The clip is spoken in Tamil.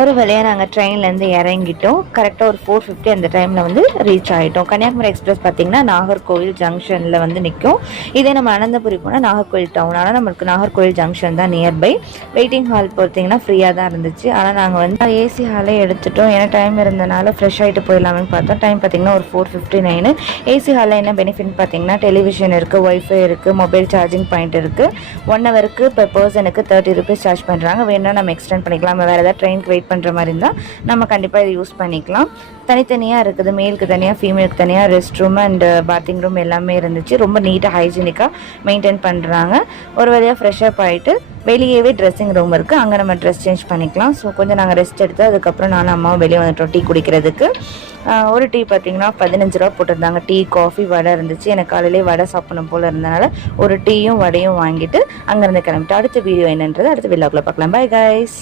ஒரு வழியாக நாங்கள் ட்ரெயின்லேருந்து இறங்கிட்டோம். கரெக்டாக ஒரு 4:50 அந்த டைமில் வந்து ரீச் ஆகிட்டோம். கன்னியாகுமரி எக்ஸ்பிரஸ் பார்த்திங்கன்னா நாகர்கோவில் ஜங்ஷனில் வந்து நிற்கும். இதே நம்ம அனந்தபுரி போனால் நாகர்கோவில் டவுன், ஆனால் நம்மளுக்கு நாகர்கோவில் ஜங்ஷன் தான் நியர்பை. வெயிட்டிங் ஹால் பார்த்தீங்கன்னா ஃப்ரீயாக தான் இருந்துச்சு. ஆனால் நாங்கள் வந்து ஏசி ஹாலே எடுத்துட்டோம். ஏன்னா டைம் இருந்தனால ஃப்ரெஷ் ஆகிட்டு போயிடலாம்னு பார்த்தோம். டைம் பார்த்திங்கன்னா ஒரு 4:59. ஏசி ஹாலில் என்ன பெனிஃபிட் பார்த்திங்கன்னா டெலிவிஷன் இருக்குது, ஒய்ஃபை இருக்குது, மொபைல் சார்ஜிங் பாயிண்ட் இருக்குது. 1 ஹவருக்கு பெர் பர்சனுக்கு 30 rupees சார்ஜ் பண்ணுறாங்க. வேணும்னா நம்ம எக்ஸ்டெண்ட் பண்ணிக்கலாம். நம்ம வேறு ஏதாவது ட்ரெயினுக்கு வெயிட் பண்ணுற மாதிரி இருந்தால் நம்ம கண்டிப்பாக இதை யூஸ் பண்ணிக்கலாம். தனித்தனியாக இருக்குது, மேலுக்கு தனியாக, ஃபீமேலுக்கு தனியாக rest room and bathing room எல்லாமே இருந்துச்சு. ரொம்ப நீட்டாக ஹைஜீனிக்காக மெயின்டைன் பண்ணுறாங்க. ஒரு வழியாக ஃப்ரெஷ்அப் ஆகிட்டு வெளியேவே ட்ரெஸ்ஸிங் ரூம் இருக்குது, அங்கே நம்ம ட்ரெஸ் சேஞ்ச் பண்ணிக்கலாம். ஸோ கொஞ்சம் நாங்கள் ரெஸ்ட் எடுத்து அதுக்கப்புறம் நானும் அம்மாவும் வெளியே வந்துட்டோம் டீ குடிக்கிறதுக்கு. ஒரு டீ பார்த்திங்கன்னா 15 ரூபா போட்டிருந்தாங்க. டீ, காஃபி, வடை இருந்துச்சு. எனக்கு காலையிலே வடை சாப்பிடணும் போல் இருந்தனால ஒரு டீயும் வடையும் வாங்கிட்டு அங்கேருந்து கிளம்பிட்டு அடுத்த வீடியோ என்னன்றது அடுத்த வீடியோக்குள்ளே பார்க்கலாம். Bye guys.